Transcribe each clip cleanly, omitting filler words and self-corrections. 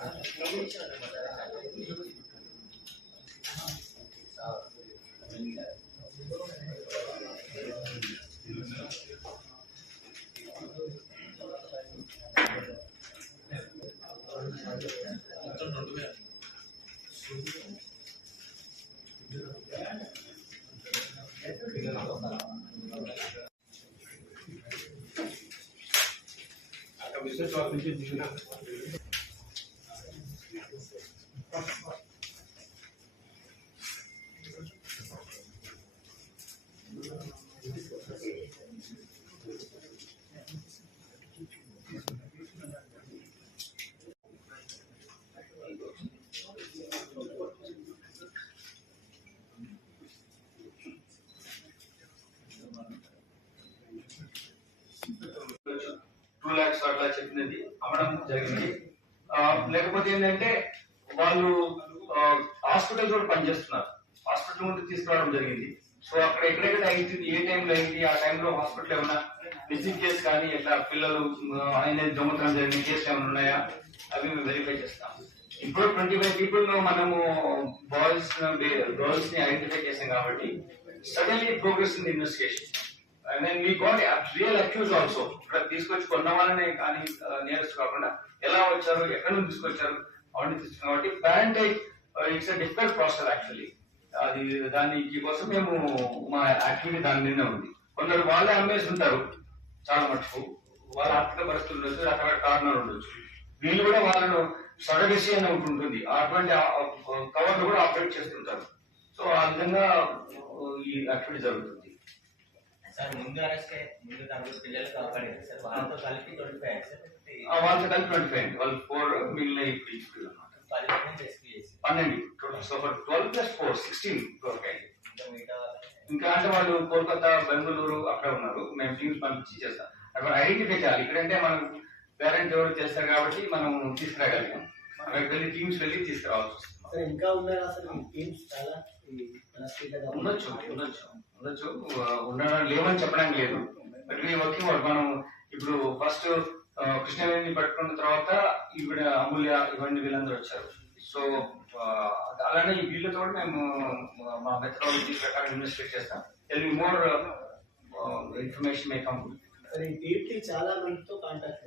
2 lakhs అట్లా చెప్పినది అమ్మడం జరిగింది. లేకపోతే ఏంటంటే వాళ్ళు హాస్పిటల్ కూడా పనిచేస్తున్నారు, హాస్పిటల్ ముందు తీసుకురావడం జరిగింది. సో అక్కడ ఎక్కడెక్కడ అయింది, ఏ టైంలో అయింది, ఆ టైంలో హాస్పిటల్ ఏమైనా విజిట్ కేసు కానీ ఇట్లా పిల్లలు ఆయన దొంగతనం జరిగిన కేసులు ఏమైనా ఉన్నాయా అవి మేము వెరిఫై చేస్తాం. ఇప్పుడు 25 people మనము బాయ్స్ గర్ల్స్ ని ఐడెంటిఫై చేసాం కాబట్టి suddenly progress in investigation. And then we got real accused also. తీసుకొచ్చి కొన్న వాళ్ళని కానీ నియరెస్ట్ కాకుండా ఎలా వచ్చారు, ఎక్కడి నుంచి తీసుకొచ్చారు అవన్నీ తీసుకున్నాం కాబట్టి ప్యారెంటేజ్ ఇట్స్ డిఫికల్ట్ ప్రాసెస్ యాక్చువల్లీ. అది దానికి కోసం మేము మా యాక్టివిటీ దాని మీద ఉంది. కొందరు వాళ్ళే అమ్మేసి ఉంటారు చాలా మటుకు, వాళ్ళ ఆర్థిక పరిస్థితులు ఉండొచ్చు, రకరకాల కారణాలు ఉండొచ్చు. వీళ్ళు కూడా వాళ్ళను సడగసి అని ఒకటి ఉంటుంది, అటువంటి కవర్లు కూడా ఆపరేట్ చేస్తుంటారు. సో ఆ విధంగా ఈ యాక్టివిటీ జరుగుతుంది. సార్ ముందు అరెస్ట్ ముందు పిల్లలు కాపాడారు సార్, వాళ్ళతో కలిపి 25 సార్, వాళ్ళతో కలిపి 25, వాళ్ళు 4 మిగిలిన ఇప్పుడు అన్నమాట 12. సో 12 + 4 16 దొరికాయి. ఇంకా అంటే వాళ్ళు కోల్కతా, బెంగళూరు అక్కడ ఉన్నారు. మేము టీమ్స్ పంపించి చేస్తాం. అక్కడ ఐడెంటిఫై చేయాలి. ఇక్కడంటే మనం పేరెంట్స్ ఎవరు చేస్తారు కాబట్టి మనం తీసుకురాగలిగాం. అక్కడికి వెళ్ళి టీమ్స్ వెళ్ళి తీసుకురావాల్సి వస్తుంది. ఇంకా ఉన్నారా అసలు టీమ్స్ చాలా ఉండొచ్చు ఉండడం లేవని చెప్పడానికి లేదు. But we working out. మనం ఇప్పుడు ఫస్ట్ కృష్ణవేణిని పట్టుకున్న తర్వాత ఈవిడ అమూల్య ఇవన్నీ వీళ్ళందరూ వచ్చారు. సో అలానే ఈ వీళ్ళతో మేము మా మెథడాలజీ ప్రకారం ఇన్వెస్టిగేట్ చేస్తాం. More information may come. చాలా మందితో కాంటాక్ట్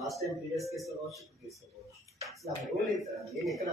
లాస్ట్ టైం ప్రీవియస్ కేసులో కావచ్చు, ఇప్పుడు కేసులో కావచ్చు. అసలు ఆ రోల్ ఏంటి? నేను ఎక్కడ